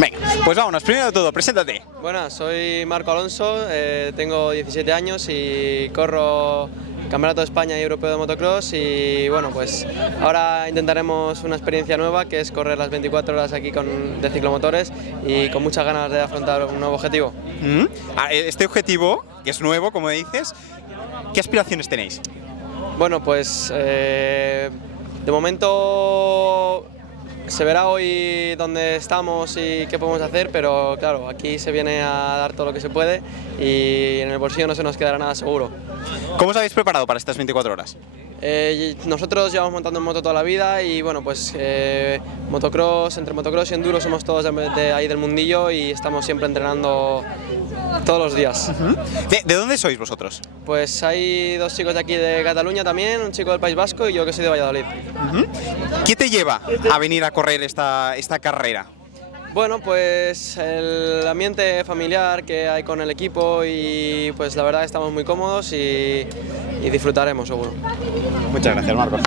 Venga, pues vámonos, primero de todo, preséntate. Buenas, soy Marco Alonso, tengo 17 años y corro Campeonato de España y Europeo de Motocross y bueno, pues ahora intentaremos una experiencia nueva que es correr las 24 horas aquí de ciclomotores y con muchas ganas de afrontar un nuevo objetivo. Este objetivo, que es nuevo, como dices, ¿qué aspiraciones tenéis? Bueno, pues de momento se verá hoy dónde estamos y qué podemos hacer, pero claro, aquí se viene a dar todo lo que se puede y en el bolsillo no se nos quedará nada seguro. ¿Cómo os habéis preparado para estas 24 horas? Nosotros llevamos montando en moto toda la vida y bueno, pues motocross, entre motocross y enduro somos todos de ahí del mundillo y estamos siempre entrenando todos los días. ¿De dónde sois vosotros? Pues hay dos chicos de aquí de Cataluña también, un chico del País Vasco y yo que soy de Valladolid. ¿Qué te lleva a venir a correr esta carrera? Bueno, pues el ambiente familiar que hay con el equipo y pues la verdad estamos muy cómodos y disfrutaremos seguro. Muchas gracias, Marcos.